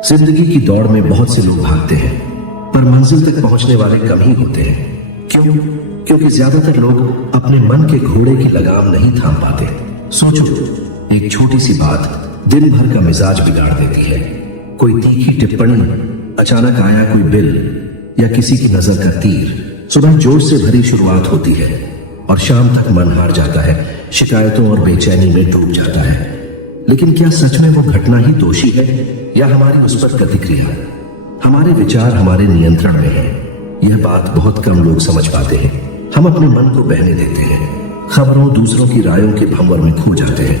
जिंदगी की दौड़ में बहुत से लोग भागते हैं, पर मंजिल तक पहुंचने वाले कम ही होते हैं। क्यों? क्योंकि ज्यादातर लोग अपने मन के घोड़े की लगाम नहीं थाम पाते। सोचो, एक छोटी सी बात दिन भर का मिजाज बिगाड़ देती है। कोई तीखी टिप्पणी, अचानक आया कोई बिल, या किसी की नजर का तीर। सुबह जोश से भरी शुरुआत होती है और शाम तक मन हार जाता है, शिकायतों और बेचैनी में डूब जाता है। लेकिन क्या सच में वो घटना ही दोषी है या हमारी उस पर प्रतिक्रिया? हमारे विचार हमारे नियंत्रण में है, यह बात बहुत कम लोग समझ पाते हैं। हम अपने मन को बहने देते हैं, खबरों, दूसरों की रायों के भंवर में खो जाते हैं।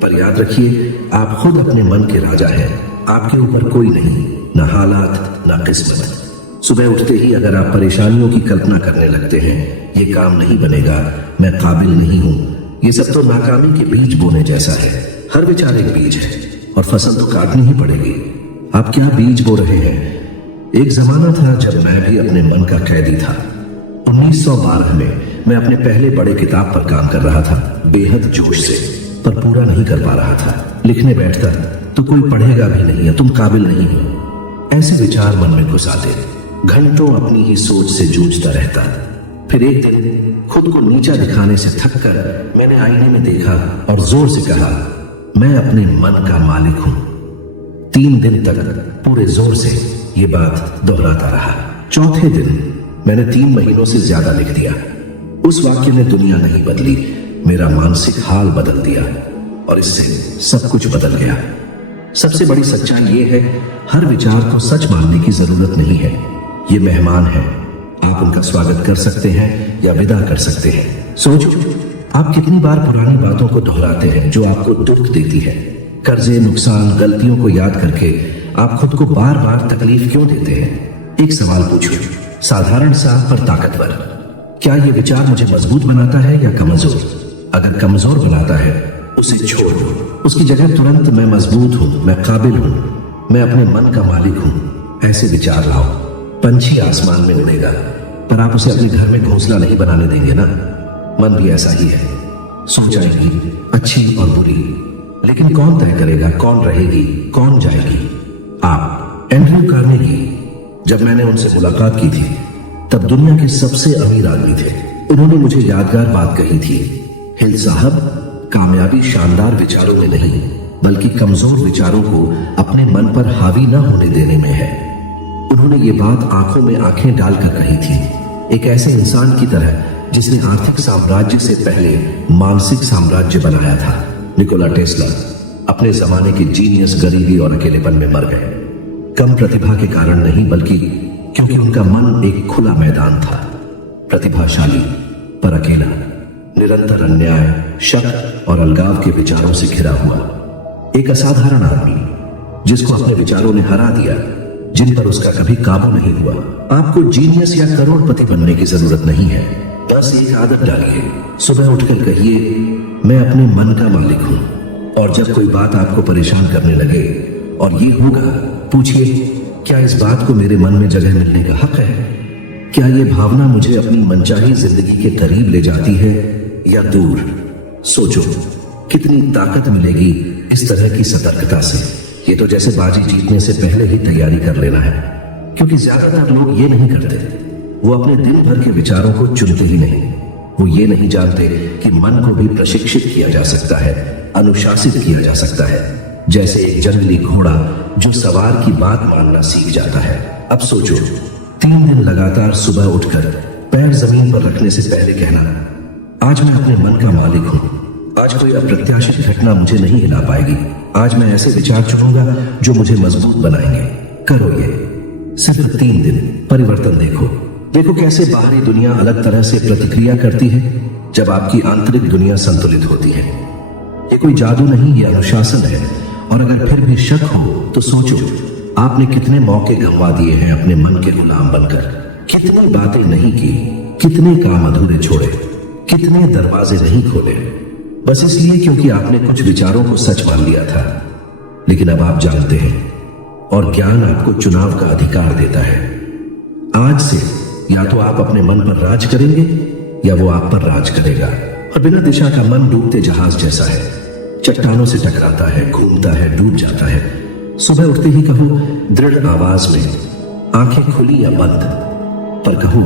पर याद रखिए, आप खुद अपने मन के राजा हैं। आपके ऊपर कोई नहीं, न हालात न किस्मत। सुबह उठते ही अगर आप परेशानियों की कल्पना करने लगते हैं, ये काम नहीं बनेगा, मैं काबिल नहीं हूं, ये सब तो नाकामी के बीज बोने जैसा है। हर विचार एक बीज है और फसल तो काटनी ही पड़ेगी। आप क्या बीज बो रहे हैं? एक जमाना था जब मैं भी अपने मन का कैदी था। 1912 में मैं अपने पहले बड़े किताब पर काम कर रहा था, बेहद जोश से, पर पूरा नहीं कर पा रहा था। लिखने बैठता तो कोई पढ़ेगा भी नहीं, तुम काबिल नहीं हो, ऐसे विचार मन में घुस आते। घंटों अपनी ही सोच से जूझता रहता। फिर एक दिन खुद को नीचा दिखाने से थक कर मैंने आईने में देखा और जोर से कहा, मैं अपने मन का मालिक हूं। 3 दिन तक पूरे जोर से ये बात दोहराता रहा। चौथे दिन मैंने 3 महीनों से ज्यादा लिख दिया। उस वाक्य ने दुनिया नहीं बदली, मेरा मानसिक हाल बदल दिया और इससे सब कुछ बदल गया। सबसे बड़ी सच्चाई ये है, हर विचार को सच मानने की जरूरत नहीं है। ये मेहमान है, आप उनका स्वागत कर सकते हैं या विदा कर सकते हैं। सोचो, आप कितनी बार पुरानी बातों को दोहराते हैं जो आपको दुख देती है। कर्जे, नुकसान, गलतियों को याद करके आप खुद को बार बार तकलीफ क्यों देते हैं? एक सवाल पूछो, साधारण सा पर ताकतवर, क्या ये विचार मुझे मजबूत बनाता है या कमजोर? अगर कमजोर बनाता है, उसे छोड़ो। उसकी जगह तुरंत मैं मजबूत हूं, मैं काबिल हूं, मैं अपने मन का मालिक हूं, ऐसे विचार लाओ। पंछी आसमान में उड़ेगा, पर आप उसे अपने घर में घोंसला नहीं बनाने देंगे ना। मन भी ऐसा ही है, सो जाएगी, अच्छी और बुरी, लेकिन कौन तय करेगा कौन रहेगी कौन जाएगी? आप। एंड्रयू कार्नेगी, जब मैंने उनसे मुलाकात की थी तब दुनिया के सबसे अमीर आदमी थे। उन्होंने मुझे यादगार बात कही थी, हिल साहब, कामयाबी शानदार विचारों में नहीं बल्कि कमजोर विचारों को अपने मन पर हावी न होने देने में है। उन्होंने ये बात आंखों में आंखें डालकर कही थी, एक ऐसे इंसान की तरह जिसने आर्थिक साम्राज्य से पहले मानसिक साम्राज्य बनाया था। निकोला टेस्ला अपने जमाने के जीनियस गरीबी और अकेलेपन में मर गए। कम प्रतिभा के कारण नहीं, बल्कि क्योंकि उनका मन एक खुला मैदान था। प्रतिभाशाली पर अकेला, निरंतर अन्याय, शक और अलगाव के विचारों से घिरा हुआ। एक असाधारण आदमी जिसको अपने विचारों ने हरा दिया, जिन पर उसका कभी काबू नहीं हुआ। आपको जीनियस या करोड़पति बनने की जरूरत नहीं है, बस एक आदत डालिए, सुबह उठकर कहिए, मैं अपने मन का मालिक हूं। और जब कोई बात आपको परेशान करने लगे, और ये होगा, पूछिए, क्या इस बात को मेरे मन में जगह मिलने का हक है? क्या ये भावना मुझे अपनी मनचाही जिंदगी के करीब ले जाती है या दूर? सोचो, कितनी ताकत मिलेगी इस तरह की सतर्कता से। ये तो जैसे बाजी जीतने से पहले ही तैयारी कर लेना है, क्योंकि ज्यादातर लोग ये नहीं करते। वो अपने दिन भर के विचारों को चुनते ही नहीं। वो ये नहीं जानते कि मन को भी प्रशिक्षित किया जा सकता है, अनुशासित किया जा सकता है, जैसे एक जंगली घोड़ा जो सवार की बात मानना सीख जाता है। अब सोचो, 3 दिन लगातार सुबह उठकर पैर जमीन पर रखने से पहले कहना, आज मैं अपने मन का मालिक हूं, आज कोई अप्रत्याशित घटना मुझे नहीं हिला पाएगी, आज मैं ऐसे विचार चुनूंगा जो मुझे मजबूत बनाएंगे। करो ये, सिर्फ 3 दिन, परिवर्तन देखो। देखो कैसे बाहरी दुनिया अलग तरह से प्रतिक्रिया करती है जब आपकी आंतरिक दुनिया संतुलित होती है। ये कोई जादू नहीं, ये अनुशासन है। और अगर फिर भी शक हो तो सोचो, आपने कितने मौके गंवा दिए हैं अपने मन के गुलाम बनकर, कितनी बातें नहीं की, कितने काम अधूरे छोड़े, कितने दरवाजे नहीं खोले, बस इसलिए क्योंकि आपने कुछ विचारों को सच मान लिया था। लेकिन अब आप जानते हैं, और ज्ञान आपको चुनाव का अधिकार देता है। आज से या तो आप अपने मन पर राज करेंगे या वो आप पर राज करेगा। और बिना दिशा का मन डूबते जहाज जैसा है, चट्टानों से टकराता है, घूमता है, डूब जाता है, सुबह उठते ही कहो दृढ़ आवाज में, आंखें खुली या बंद, पर कहो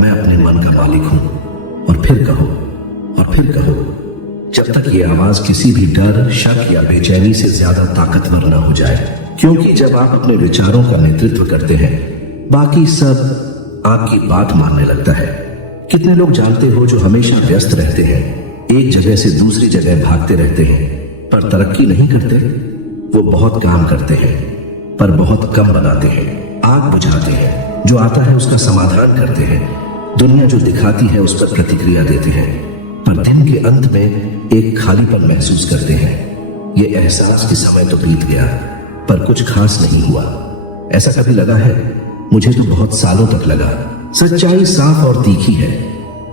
मैं अपने मन का मालिक हूं। और फिर कहो, और फिर कहो, जब तक ये आवाज किसी भी डर, शक या बेचैनी से ज्यादा ताकतवर ना हो जाए। क्योंकि जब आप अपने विचारों का नेतृत्व करते हैं, बाकी सब आपकी बात मानने लगता है। कितने लोग जानते हो जो हमेशा व्यस्त रहते हैं, एक जगह से दूसरी जगह भागते रहते हैं, पर तरक्की नहीं करते। वो बहुत काम करते हैं पर बहुत कम बनाते हैं। आग बुझाते हैं, जो आता है उसका समाधान करते हैं। दुनिया जो दिखाती है उस पर प्रतिक्रिया देते हैं, पर दिन के अंत में एक खालीपन महसूस करते हैं। ये एहसास कि समय तो बीत गया पर कुछ खास नहीं हुआ। ऐसा कभी लगा है? मुझे तो बहुत सालों तक लगा। सच्चाई साफ और तीखी है।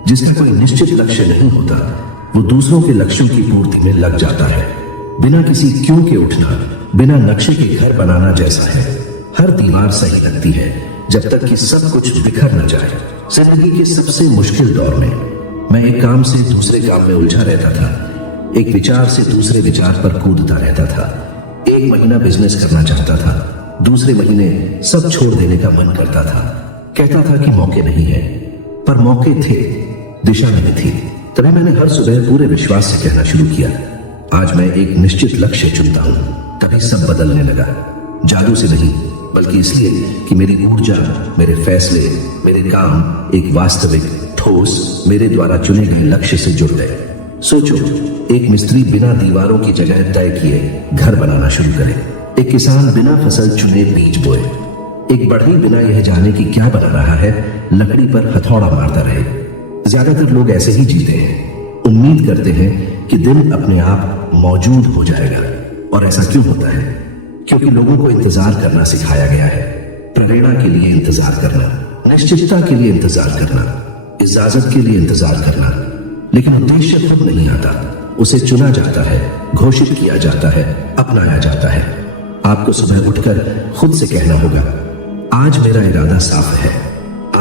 जिसका कोई निश्चित लक्ष्य नहीं होता, वो दूसरों के लक्ष्यों की पूर्ति में लग जाता है। बिना किसी क्यों के उठना, बिना नक्शे के घर बनाना जैसा है। हर दीवार सही लगती है जब तक कि सब कुछ बिखर न जाए। जिंदगी के सबसे मुश्किल दौर में मैं एक काम से दूसरे काम में उलझा रहता था, एक विचार से दूसरे विचार पर कूदता रहता था। एक महीना बिजनेस करना चाहता था, दूसरे महीने सब छोड़ देने का मन करता था। कहता था कि मौके नहीं है, पर मौके थे, दिशा नहीं थी। तभी मैंने हर सुबह पूरे विश्वास से कहना शुरू किया, आज मैं एक निश्चित लक्ष्य चुनता हूं। तभी सब बदलने लगा। जादू से नहीं, बल्कि इसलिए कि मेरी ऊर्जा, मेरे फैसले, मेरे काम एक वास्तविक, ठोस, मेरे द्वारा चुने गए लक्ष्य से जुड़ गए। सोचो, एक मिस्त्री बिना दीवारों की जगह तय किए घर बनाना शुरू करे। एक किसान बिना फसल चुने बीज बोए। एक बढ़ई बिना यह जाने कि क्या बना रहा है लकड़ी पर हथौड़ा मारता रहे। ज्यादातर लोग ऐसे ही जीते हैं, उम्मीद करते हैं कि दिन अपने आप मौजूद हो जाएगा। और ऐसा क्यों होता है? क्योंकि लोगों को इंतजार करना सिखाया गया है। प्रेरणा के लिए इंतजार करना, निश्चितता के लिए इंतजार करना, इजाजत के लिए इंतजार करना। लेकिन उद्देश्य खुद नहीं आता, उसे चुना जाता है, घोषित किया जाता है, अपनाया जाता है। आपको सुबह उठकर खुद से कहना होगा, आज मेरा इरादा साफ है,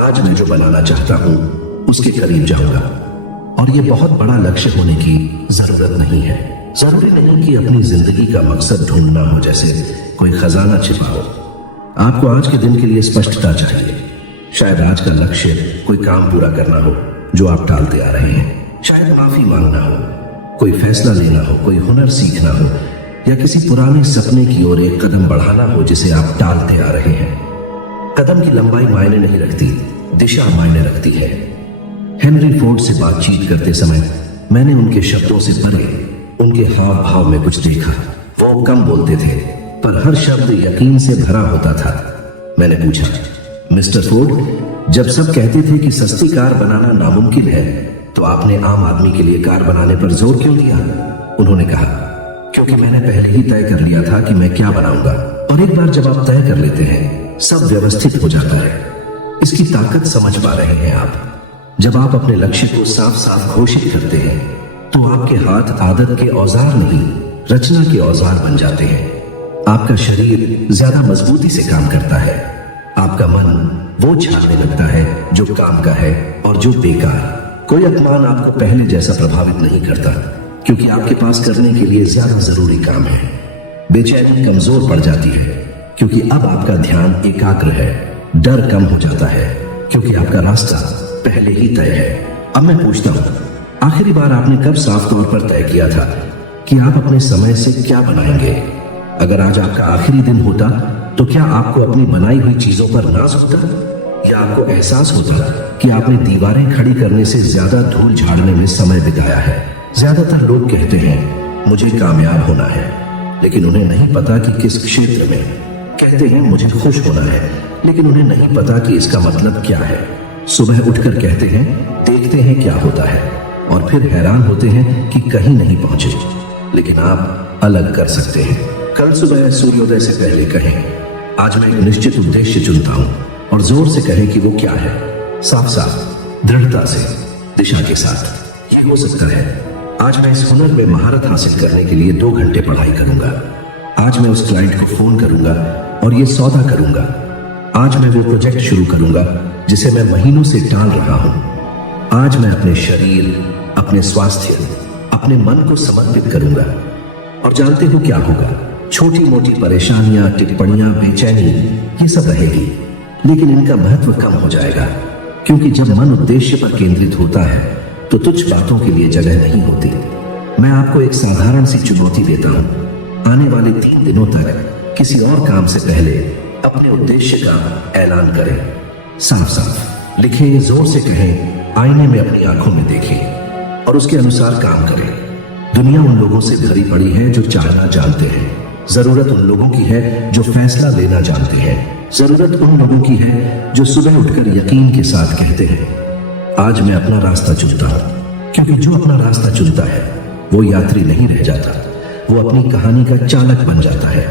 आज मैं जो बनाना चाहता हूं उसके करीब जाऊंगा। और यह बहुत बड़ा लक्ष्य होने की जरूरत नहीं है। जरूरी नहीं कि अपनी जिंदगी का मकसद ढूंढना हो, जैसे कोई खजाना छिपा हो। आपको आज के दिन के लिए स्पष्टता चाहिए। शायद आज का लक्ष्य कोई काम पूरा करना हो जो आप टालते आ रहे हैं, शायद माफी मांगना हो, कोई फैसला लेना हो, कोई हुनर सीखना हो, या किसी पुराने सपने की ओर एक कदम बढ़ाना हो जिसे आप टालते आ रहे हैं। कदम की लंबाई मायने नहीं रखती, दिशा मायने रखती है। हेनरी फोर्ड से बातचीत करते समय मैंने उनके शब्दों से परे उनके हाव भाव में कुछ देखा। वो कम बोलते थे, पर हर शब्द यकीन से भरा होता था। मैंने पूछा, मिस्टर फोर्ड, जब सब कहते थे कि सस्ती कार बनाना नामुमकिन है, तो आपने आम आदमी के लिए कार बनाने पर जोर क्यों दिया? उन्होंने कहा, क्योंकि मैंने पहले ही तय कर लिया था कि मैं क्या बनाऊंगा। और एक बार जब आप तय कर लेते हैं, सब व्यवस्थित हो जाता है। इसकी ताकत समझ पा रहे हैं आप? जब आप अपने लक्ष्य को साफ साफ घोषित करते हैं, तो आपके हाथ आदत के औजार नहीं, रचना के औजार बन जाते हैं। आपका शरीर ज्यादा मजबूती से काम करता है। आपका मन वो छानने लगता है जो काम का है और जो बेकार। कोई अपमान आपको पहले जैसा प्रभावित नहीं करता, क्योंकि आपके पास करने के लिए ज्यादा जरूरी काम है। बेचैनी कमजोर पड़ जाती है, क्योंकि अब आपका ध्यान एकाग्र है। डर कम हो जाता है, क्योंकि आपका रास्ता पहले ही तय है। अब मैं पूछता हूं, आखिरी बार आपने कब साफ तौर पर तय किया था कि आप अपने समय से क्या बनाएंगे? अगर आज आपका आखिरी दिन होता, तो क्या आपको अपनी बनाई हुई चीजों पर नाज होता, या आपको एहसास होता कि आपने दीवारें खड़ी करने से ज्यादा धूल झाड़ने में समय बिताया है? ज्यादातर लोग कहते हैं मुझे कामयाब होना है, लेकिन उन्हें नहीं पता कि किस क्षेत्र में। कहते हैं मुझे खुश होना है, लेकिन उन्हें नहीं पता कि इसका मतलब क्या है। सुबह उठकर कहते हैं देखते हैं क्या होता है, और फिर हैरान होते हैं कि कहीं नहीं पहुंचे। लेकिन आप अलग कर सकते हैं। कल सुबह सूर्योदय से पहले कहें, आज मैं एक निश्चित उद्देश्य चुनता हूं, और जोर से कहें कि वो क्या है। साफ साफ, दृढ़ता से, दिशा के साथ। ये हो सकता है, आज मैं इस हुनर में महारत हासिल करने के लिए 2 घंटे पढ़ाई करूंगा। आज मैं उस क्लाइंट को फोन करूंगा और ये सौदा करूंगा। आज मैं वो प्रोजेक्ट शुरू करूंगा जिसे मैं महीनों से टाल रहा हूं। आज मैं अपने शरीर, अपने स्वास्थ्य, अपने मन को समर्पित करूंगा। और जानते हो क्या होगा? छोटी मोटी परेशानियां, टिप्पणियां, बेचैनी, ये सब रहेगी, लेकिन इनका महत्व कम हो जाएगा, क्योंकि जब मन उद्देश्य पर केंद्रित होता है तो तुच्छ बातों के लिए जगह नहीं होती। मैं आपको एक साधारण सी चुनौती देता हूं। आने वाले 3 दिनों तक किसी और काम से पहले अपने उद्देश्य का ऐलान करें। साफ साफ लिखें, जोर से कहें, आईने में अपनी आंखों में देखें और उसके अनुसार काम करें। दुनिया उन लोगों से भरी पड़ी है जो चाहना जानते हैं। जरूरत उन लोगों की है जो फैसला लेना जानते हैं। जरूरत उन लोगों की है जो सुबह उठकर यकीन के साथ कहते हैं, आज मैं अपना रास्ता चुनता हूं। क्योंकि जो अपना रास्ता चुनता है वो यात्री नहीं रह जाता, वो अपनी कहानी का चालक बन जाता है।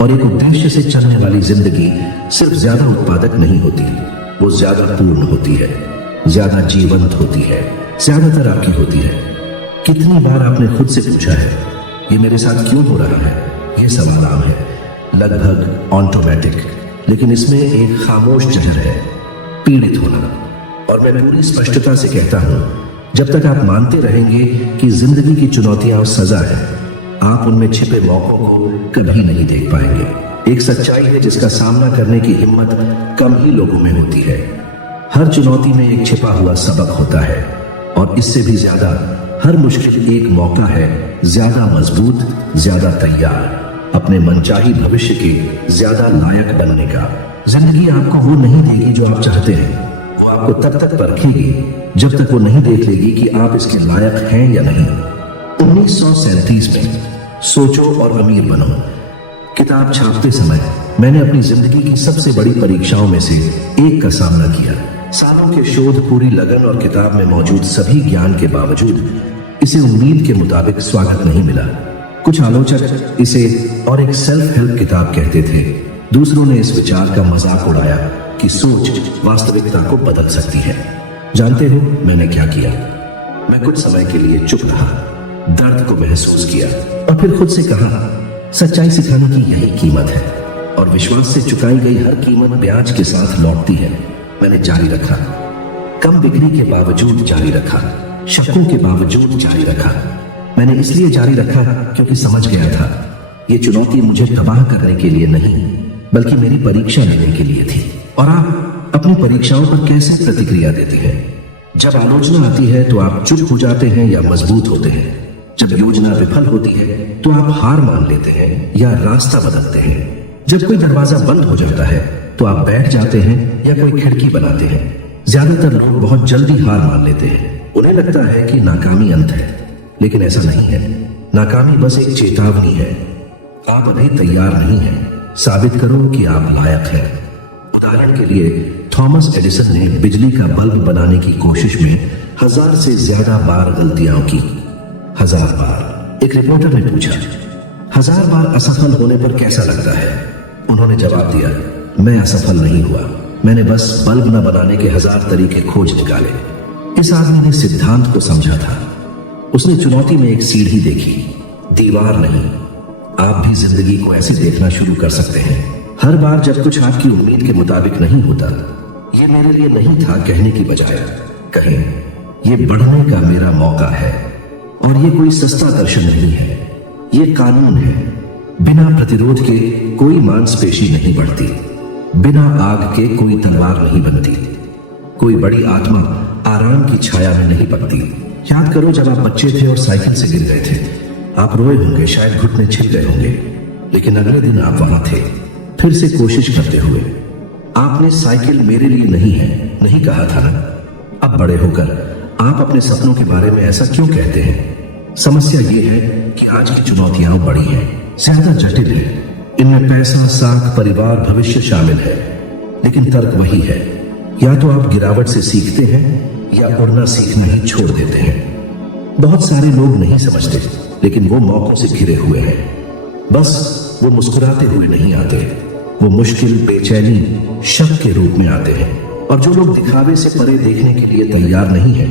और एक उद्देश्य से चलने वाली जिंदगी सिर्फ ज्यादा उत्पादक नहीं होती, वो ज्यादा पूर्ण होती है, ज्यादा जीवंत होती है, ज्यादातर आपकी होती है। कितनी बार आपने खुद से पूछा है, ये मेरे साथ क्यों हो रहा है? ये सवाल आम है, लगभग ऑटोमेटिक, लेकिन इसमें एक खामोश जहर है, पीड़ित होना। और मैं पूरी स्पष्टता से कहता हूं, जब तक आप मानते रहेंगे कि जिंदगी की चुनौतियां सजा है, आप उनमें छिपे मौकों को कभी नहीं देख पाएंगे। एक सच्चाई है जिसका सामना करने की हिम्मत कम ही लोगों में होती है। हर चुनौती में एक छिपा हुआ सबक होता है, और इससे भी ज्यादा हर मुश्किल एक मौका है ज्यादा मजबूत, ज्यादा तैयार, अपने मनचाही भविष्य के ज्यादा लायक बनने का। जिंदगी आपको वो नहीं देगी जो आप चाहते हैं, वो आपको तब तक परखेगी जब तक वो नहीं देख लेगी कि आप इसके लायक हैं या नहीं। 1937 में सोचो और अमीर बनो किताब छापते समय मैंने अपनी जिंदगी की सबसे बड़ी परीक्षाओं में से एक का सामना किया। सालों के शोध, पूरी लगन और किताब में मौजूद सभी ज्ञान के बावजूद इसे उम्मीद के मुताबिक स्वागत नहीं मिला। कुछ आलोचक इसे और एक सेल्फ हेल्प किताब कहते थे। दूसरों ने इस विचार का मजाक उड़ाया कि सोच वास्तविकता को बदल सकती है। जानते हो मैंने क्या किया? मैं कुछ समय के लिए चुप रहा, दर्द को महसूस किया और फिर खुद से कहा, सच्चाई सिखाने की यही कीमत है, और विश्वास से चुकाई गई हर कीमत ब्याज के साथ लौटती है। मैंने जारी रखा, कम बिक्री के बावजूद जारी रखा, शकों के बावजूद जारी रखा। मैंने इसलिए जारी रखा क्योंकि समझ गया था ये चुनौती मुझे तबाह करने के लिए नहीं, बल्कि मेरी परीक्षा लेने के लिए थी। और आप अपनी परीक्षाओं पर कैसे प्रतिक्रिया देती हैं? जब आलोचना आती है तो आप चुप हो जाते हैं या मजबूत होते हैं? जब योजना विफल होती है तो आप हार मान लेते हैं या रास्ता बदलते हैं? जब कोई दरवाजा बंद हो जाता है तो आप बैठ जाते हैं या कोई खिड़की बनाते हैं? ज्यादातर लोग बहुत जल्दी हार मान लेते हैं। उन्हें लगता है कि नाकामी अंत है, लेकिन ऐसा नहीं है। नाकामी बस एक चेतावनी है। आप अभी तैयार नहीं हैं। साबित करो कि आप लायक हैं। उदाहरण के लिए थॉमस एडिसन ने बिजली का बल्ब बनाने की कोशिश में 1000 से ज्यादा बार गलतियां की। 1000 बार। एक रिपोर्टर ने पूछा, 1000 बार असफल होने पर कैसा लगता है? उन्होंने जवाब दिया, मैं असफल नहीं हुआ, मैंने बस बल्ब न बनाने के 1000 तरीके खोज निकाले। इस आदमी ने सिद्धांत को समझा था। उसने चुनौती में एक सीढ़ी देखी, दीवार नहीं। आप भी जिंदगी को ऐसे देखना शुरू कर सकते हैं। हर बार जब कुछ आपकी उम्मीद के मुताबिक नहीं होता, ये मेरे लिए नहीं था कहने की बजाय कहें, ये बढ़ने का मेरा मौका है। और ये कोई सस्ता दर्शन नहीं है, ये कानून है। बिना प्रतिरोध के कोई मांसपेशी नहीं बढ़ती, बिना आग के कोई तलवार नहीं बनती, कोई बड़ी आत्मा आराम की छाया में नहीं पकती। याद करो जब आप बच्चे थे और साइकिल से गिर गए थे, आप रोए होंगे, शायद घुटने छिप गए होंगे, लेकिन अगले दिन आप वहां थे, फिर से कोशिश करते हुए। आपने साइकिल मेरे लिए नहीं है नहीं कहा था ना? अब बड़े होकर आप अपने सपनों के बारे में ऐसा क्यों कहते हैं? समस्या ये है कि आज की चुनौतियां बड़ी हैं, ज्यादा जटिल है। इनमें पैसा, साख, परिवार, भविष्य शामिल है, लेकिन तर्क वही है। या तो आप गिरावट से सीखते हैं या उड़ना सीखना ही छोड़ देते हैं। बहुत सारे लोग नहीं समझते, लेकिन वो मौकों से घिरे हुए हैं। बस वो मुस्कुराते हुए नहीं आते, वो मुश्किल, बेचैनी, शक के रूप में आते हैं। और जो लोग दिखावे से परे देखने के लिए तैयार नहीं है,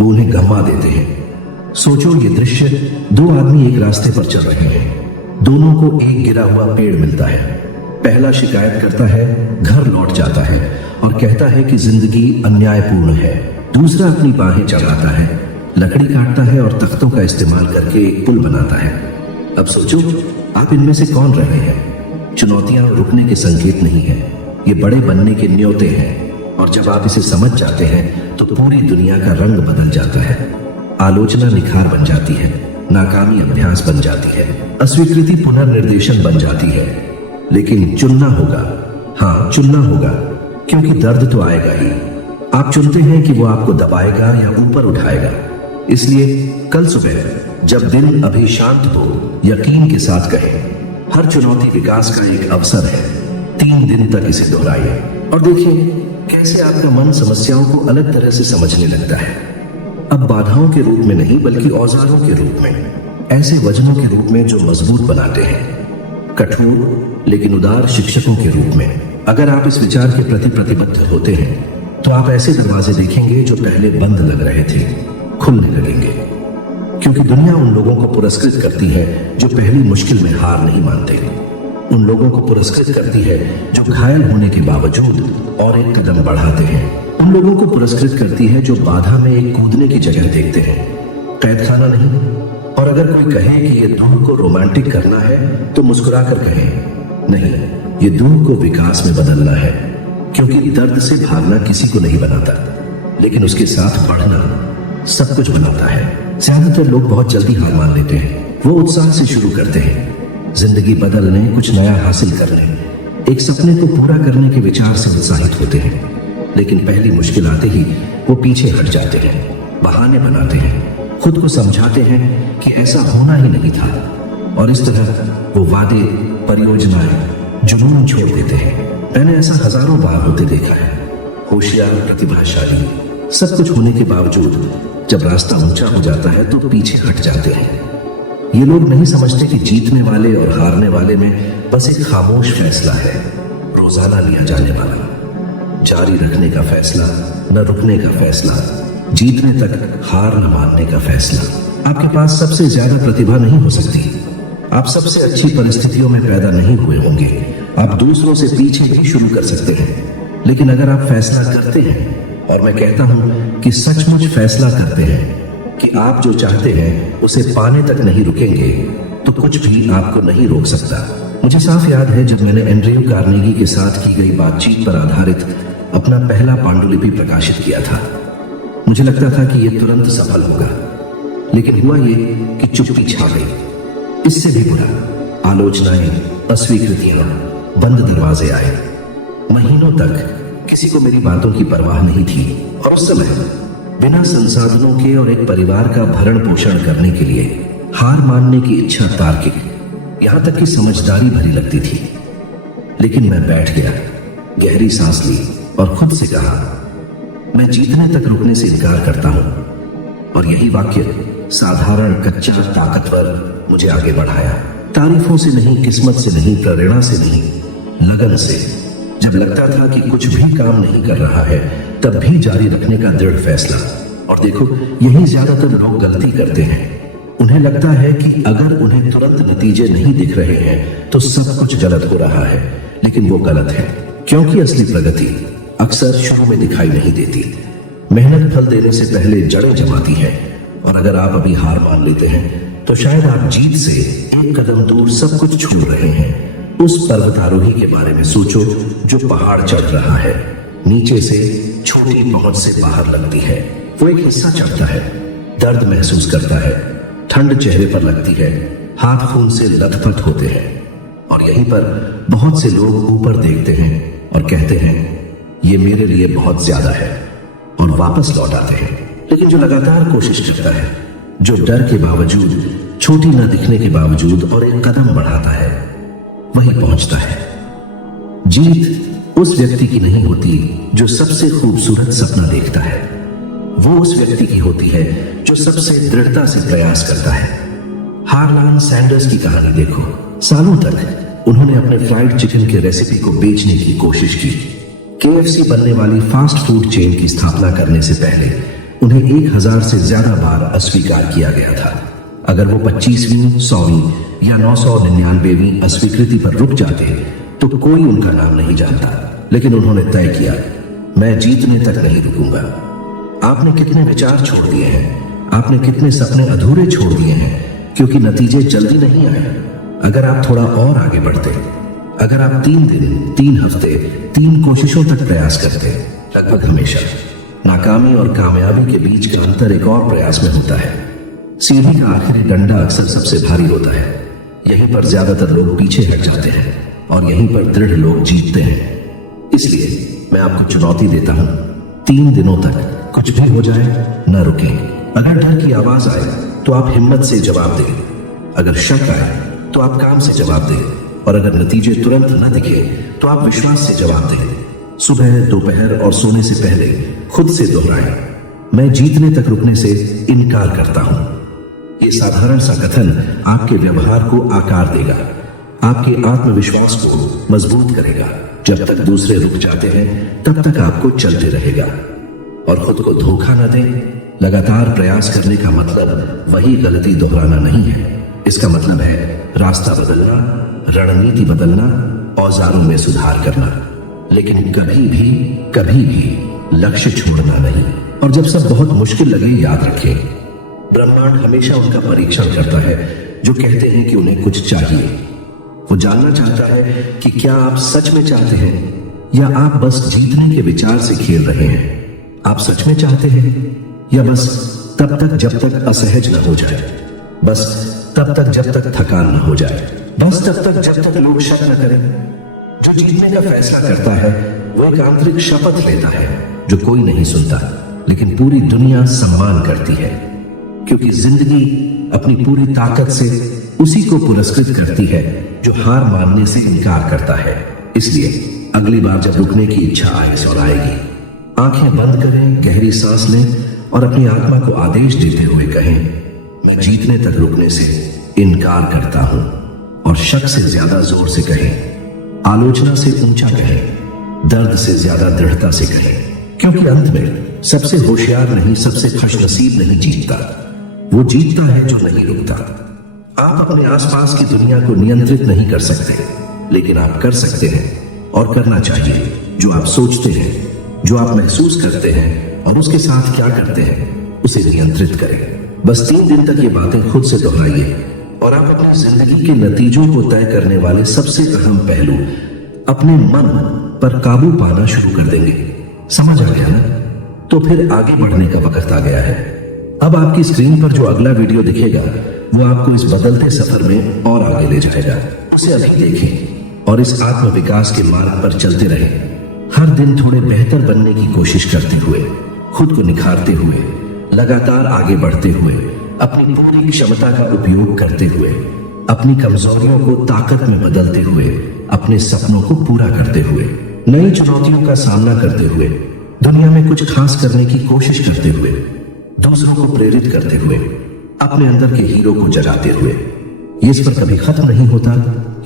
वो उन्हें गंवा देते हैं। सोचो ये दृश्य, 2 आदमी एक रास्ते पर चल रहे हैं, दोनों को एक गिरा हुआ पेड़ मिलता है। पहला शिकायत करता है, घर लौट जाता है और कहता है कि जिंदगी अन्यायपूर्ण है। दूसरा अपनी बाहें चढ़ाता है, लकड़ी काटता है और तख्तों का इस्तेमाल करके एक पुल बनाता है। अब सोचो, आप इनमें से कौन रहे हैं? चुनौतियां रुकने के संकेत नहीं है, ये बड़े बनने के न्योते हैं। और जब आप इसे समझ जाते हैं तो पूरी दुनिया का रंग बदल जाता है। आलोचना निखार बन जाती है, नाकामी अभ्यास बन जाती है, अस्वीकृति पुनर्निर्देशन बन जाती है। लेकिन चुनना होगा, हाँ चुनना होगा, क्योंकि दर्द तो आएगा ही। आप चुनते हैं कि वो आपको दबाएगा या ऊपर उठाएगा। इसलिए कल सुबह जब दिन अभी शांत हो, यकीन के साथ कहें, हर चुनौती विकास का एक अवसर है। 3 दिन तक इसे दोहराइए और देखिए कैसे आपका मन समस्याओं को अलग तरह से समझने लगता है। अब बाधाओं के रूप में नहीं, बल्कि औजारों के रूप में, ऐसे वजनों के रूप में जो मजबूत बनाते हैं। कठोर लेकिन उदार शिक्षकों के रूप में। अगर आप इस विचार के प्रति प्रतिबद्ध होते हैं तो आप ऐसे दरवाजे देखेंगे जो पहले बंद लग रहे थे, खुलने लगेंगे। क्योंकि दुनिया उन लोगों को पुरस्कृत करती है जो पहली मुश्किल में हार नहीं मानते। उन लोगों को पुरस्कृत करती है जो घायल होने के बावजूद और एक कदम बढ़ाते हैं। उन लोगों को पुरस्कृत करती है जो बाधा में एक कूदने की जगह देखते हैं, कैदखाना नहीं। और अगर कोई कहे कि ये दुख को रोमांटिक करना है तो मुस्कुराकर कहें, नहीं, ये दुख को विकास में बदलना है। क्योंकि दर्द से भागना किसी को नहीं बनाता, लेकिन उसके साथ बढ़ना सब कुछ बनाता है। ज्यादातर लोग बहुत जल्दी हार मान लेते हैं। वो उत्साह से शुरू करते हैं, जिंदगी बदलने, कुछ नया हासिल करने, एक सपने को पूरा करने के विचार से उत्साहित होते हैं। लेकिन पहली मुश्किल आते ही वो पीछे हट जाते हैं, बहाने बनाते हैं, खुद को समझाते हैं कि ऐसा होना ही नहीं था। और इस तरह वो वादे, परियोजनाएं, जुनून छोड़ देते हैं। मैंने ऐसा हजारों बार होते देखा है। होशियार, प्रतिभाशाली, सब कुछ होने के बावजूद जब रास्ता ऊंचा हो जाता है तो पीछे हट जाते हैं। ये लोग नहीं समझते कि जीतने वाले और हारने वाले में बस एक खामोश फैसला है, रोजाना लिया जाने वाला, जारी रखने का फैसला, न रुकने का फैसला, जीतने तक हार न मानने का फैसला। आपके पास सबसे ज्यादा प्रतिभा नहीं हो सकती, आप सबसे अच्छी परिस्थितियों में पैदा नहीं हुए होंगे, आप दूसरों से पीछे भी शुरू कर सकते हैं। लेकिन अगर आप फैसला करते हैं, और मैं कहता हूं कि सचमुच फैसला करते हैं कि आप जो चाहते हैं उसे पाने तक नहीं रुकेंगे, तो कुछ भी आपको नहीं रोक सकता। मुझे साफ याद है जब मैंने एंड्रयू कार्नेगी के साथ की गई बातचीत पर आधारित अपना पहला पांडुलिपि प्रकाशित किया था। मुझे लगता था कि यह तुरंत सफल होगा, लेकिन हुआ ये कि चुप्पी छा गई। इससे भी बुरा, आलोचनाएं, अस्वीकृतियां, बंद दरवाजे आए। महीनों तक किसी को मेरी बातों की परवाह नहीं थी। और उस समय बिना संसाधनों के और एक परिवार का भरण पोषण करने के लिए हार मानने की इच्छा तार्किक, यहां तक कि समझदारी भरी लगती थी। लेकिन मैं बैठ गया, गहरी सांस ली और खुद से कहा, मैं जीतने तक रुकने से इनकार करता हूं। और यही वाक्य, साधारण, कच्चा, ताकतवर, मुझे आगे बढ़ाया। तारीफों से नहीं, किस्मत से नहीं, प्रेरणा से नहीं, लगन से। जब लगता था कि कुछ भी काम नहीं कर रहा है, तब भी जारी रखने का दृढ़ फैसला। और देखो, यही ज्यादातर लोग गलती करते हैं। उन्हें लगता है कि अगर उन्हें तुरंत नतीजे नहीं दिख रहे हैं तो सब कुछ गलत हो रहा है। लेकिन वो गलत है, क्योंकि असली प्रगति अक्सर शुरू में दिखाई नहीं देती। मेहनत फल देने से पहले जड़ें जमाती है। और अगर आप अभी हार मान लेते हैं तो शायद आप जीत से एक कदम दूर सब कुछ छोड़ रहे हैं। उस पर्वतारोही के बारे में सोचो जो पहाड़ चढ़ रहा है, नीचे से छोटी पहुंच से बाहर लगती है। वो एक हिस्सा चढ़ता है, दर्द महसूस करता है, ठंड चेहरे पर लगती है, हाथ खून से लथपथ होते हैं। और यहीं पर बहुत से लोग ऊपर देखते हैं और कहते हैं, ये मेरे लिए बहुत ज्यादा है, और वापस लौट आते हैं। लेकिन जो लगातार कोशिश करता है, जो डर के बावजूद, छोटी न दिखने के बावजूद और एक कदम बढ़ाता है, वही पहुंचता है। जीत उस व्यक्ति की नहीं होती जो सबसे खूबसूरत सपना देखता है, वो उस व्यक्ति की होती है जो सबसे दृढ़ता से प्रयास करता है। हार्लान सैंडर्स की कहानी देखो। सालों तक उन्होंने अपने फ्राइड चिकन के रेसिपी को बेचने की कोशिश की। KFC बनने वाली फास्ट फूड चेन की स्थापना करने से पहले उन्हें 1000 से ज्यादा बार अस्वीकार किया गया था। अगर वो 25वीं, 100वीं या 999वीं अस्वीकृति पर रुक जाते तो कोई उनका नाम नहीं जानता। लेकिन उन्होंने तय किया, मैं जीतने तक नहीं रुकूंगा। आपने कितने विचार छोड़ दिए हैं, आपने कितने सपने अधूरे छोड़ दिए हैं, क्योंकि नतीजे जल्दी नहीं आए। अगर आप थोड़ा और आगे बढ़ते, अगर आप 3 दिन, 3 हफ्ते, 3 कोशिशों तक प्रयास करते, लगभग हमेशा नाकामी और कामयाबी के बीच का अंतर एक और प्रयास में होता है। सीढ़ी का आखिरी डंडा अक्सर सबसे भारी होता है। यहीं पर ज्यादातर लोग पीछे हट जाते हैं और यहीं पर दृढ़ लोग जीतते हैं। इसलिए मैं आपको चुनौती देता हूं, 3 दिनों तक कुछ भी हो जाए न रुकें। अगर डर की आवाज आए तो आप हिम्मत से जवाब दें, अगर शक आए तो आप काम से जवाब दें, और अगर नतीजे तुरंत न दिखे तो आप विश्वास से जवाब दें। सुबह, दोपहर और सोने से पहले खुद से दोहराएं, मैं जीतने तक रुकने से इनकार करता हूं। ये साधारण सा कथन आपके व्यवहार को आकार देगा, आपके आत्मविश्वास को मजबूत करेगा। जब तक दूसरे रुक जाते हैं तब तक आपको चलते रहेगा। और खुद को धोखा न दें। लगातार प्रयास करने का मतलब वही गलती दोहराना नहीं है। इसका मतलब है रास्ता बदलना, रणनीति बदलना, औजारों में सुधार करना, लेकिन कभी भी लक्ष्य छोड़ना नहीं। और जब सब बहुत मुश्किल लगे, याद रखें, ब्रह्मांड हमेशा उनका परीक्षण करता है जो कहते हैं कि उन्हें कुछ चाहिए। वो जानना चाहता है कि क्या आप सच में चाहते हैं या आप बस जीतने के विचार से खेल रहे हैं। आप सच में चाहते हैं या बस तब तक जब तक असहज न हो जाए, बस तब तक जब तक थकान न हो जाए, बस तब तक जब तक लोग शक न करें। जो जीतने का फैसला करता है वो एक आंतरिक शपथ लेता है जो कोई नहीं सुनता, लेकिन पूरी दुनिया सम्मान करती है, क्योंकि जिंदगी अपनी पूरी ताकत से उसी को पुरस्कृत करती है जो हार मानने से इनकार करता है। इसलिए अगली बार जब रुकने की इच्छा आए और आएगी, आंखें बंद करें, गहरी सांस लें और अपनी आत्मा को आदेश देते हुए कहें, मैं जीतने तक रुकने से इनकार करता हूं। और शक से ज्यादा जोर से कहें, आलोचना से ऊंचा कहें, दर्द से ज्यादा दृढ़ता से कहें, क्योंकि अंत में सबसे होशियार नहीं, सबसे खुशनसीब नहीं जीतता, वो जीतता है जो नहीं रुकता। आप अपने आसपास की दुनिया को नियंत्रित नहीं कर सकते, लेकिन आप कर सकते हैं और करना चाहिए जो आप सोचते हैं, जो आप महसूस करते हैं और उसके साथ क्या करते हैं उसे नियंत्रित करें। बस 3 दिन तक ये बातें खुद से दोहराइए और आप अपनी जिंदगी के नतीजों को तय करने वाले सबसे अहम पहलू, अपने मन पर काबू पाना शुरू कर देंगे। समझ आ गया ना? तो फिर आगे बढ़ने का वक्त आ गया है। अब आपकी स्क्रीन पर जो अगला वीडियो दिखेगा वो आपको इस बदलते सफर में और आगे ले जाएगा। उसे अभी देखें और इस आत्म विकास के मार्ग पर चलते रहें। हर दिन थोड़े बेहतर बनने की कोशिश करते हुए, खुद को निखारते हुए, लगातार आगे बढ़ते हुए, अपनी पूरी क्षमता का उपयोग करते हुए, अपनी कमजोरियों को ताकत में बदलते हुए, अपने सपनों को पूरा करते हुए, नई चुनौतियों का सामना करते हुए, दुनिया में कुछ खास करने की कोशिश करते हुए, दूसरों को प्रेरित करते हुए, अपने अंदर के हीरो को जगाते हुए। ये इस पर कभी खत्म नहीं होता,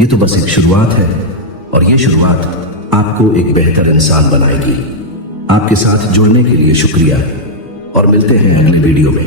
ये तो बस एक शुरुआत है, और ये शुरुआत आपको एक बेहतर इंसान बनाएगी। आपके साथ जुड़ने के लिए शुक्रिया और मिलते हैं अगले वीडियो में।